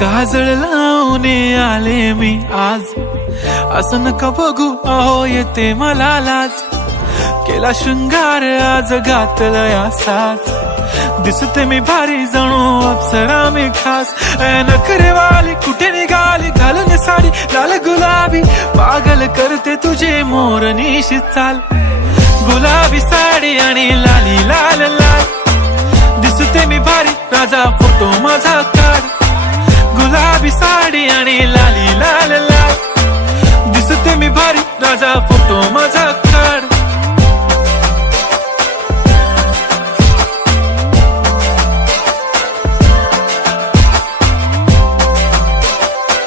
काजळ लावून आले मी आज, असं नका बघू अहो येते मला लाज. केला शृंगार आज घातला साज, दिसते मी भारी जणू अप्सरा मी खास. नखरेवाली कुठे निघाली घालून साडी लाल गुलाबी, पागल करते तुझे मोरनीशी चाल. गुलाबी साडी आणि लाली लाल लाल, दिसते मी भारी राजा फोटो माझा काढ. गुलाबी साडी आणि लाली लाल लाल, दिसते मी भारी राजा.